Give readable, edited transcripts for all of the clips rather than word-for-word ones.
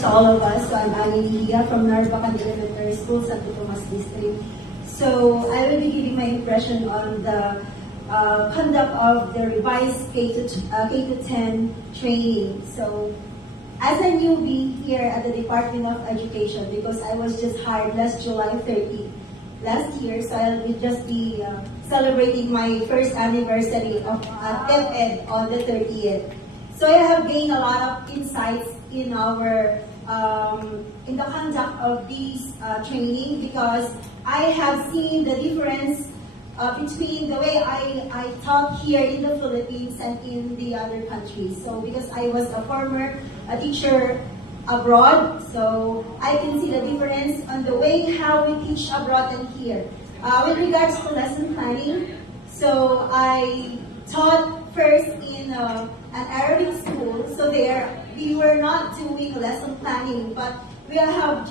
to all of us. So I'm Annie Ligia from Narvacan Elementary School, Santo Tomas District. So I will be giving my impression on the conduct of the revised K-10 training. So as a newbie here at the Department of Education, because I was just hired last July 30 last year, so I'll just be celebrating my first anniversary of DepEd on the 30th. So I have gained a lot of insights in our in the conduct of these training, because I have seen the difference between the way I taught here in the Philippines and in the other countries. So because I was a former teacher abroad, so I can see the difference on the way how we teach abroad and here. With regards to lesson planning, so I taught first in an Arabic school. So there we were not doing lesson planning, but we have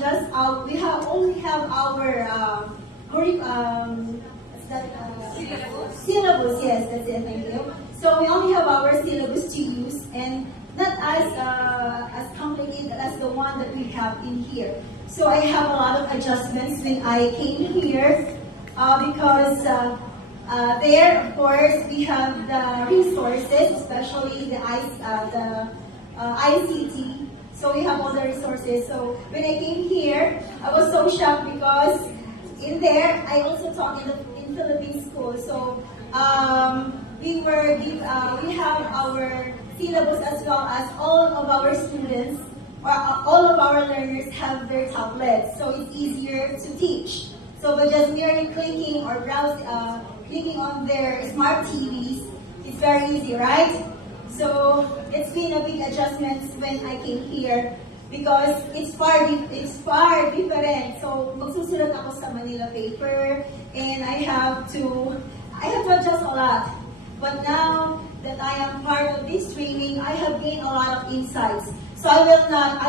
only have our syllabus. Yes, that's it. Thank you. So we only have our syllabus to use, and not as complicated as the one that we have in here. So I have a lot of adjustments when I came here, because there, of course, we have the resources, especially the ICT. So we have all the resources. So when I came here, I was so shocked because in there, I also taught in Philippine school. So we have our syllabus as well as all of our students or all of our learners have their tablets. So it's easier to teach. So by just merely clicking or clicking on their smart TVs, it's very easy, right? So it's been a big adjustment when I came here because it's far different. So magsusulat ako sa Manila paper, and I have to adjust a lot. But now that I am part of this training, I have gained a lot of insights. So I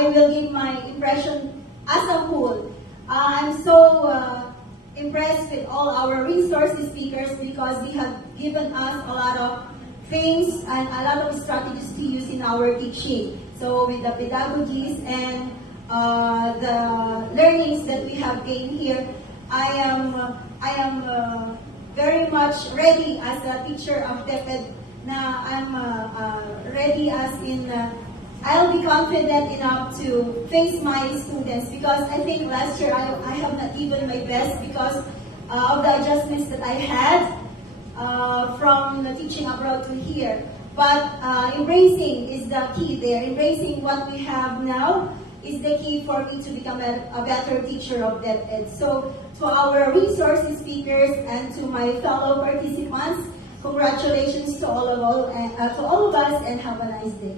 will give my impression as a whole. I'm so impressed with all our resources speakers because they have given us a lot of things and a lot of strategies to use in our teaching. So with the pedagogies and the learnings that we have gained here, I am very much ready as a teacher of DepEd. Now I'm ready as in I'll be confident enough to face my students, because I think last year I have not given my best because of the adjustments that I had from the teaching abroad to here. But embracing is the key there. Embracing what we have now is the key for me to become a better teacher of DepEd. So to our resources speakers and to my fellow participants, congratulations to all of us, and have a nice day.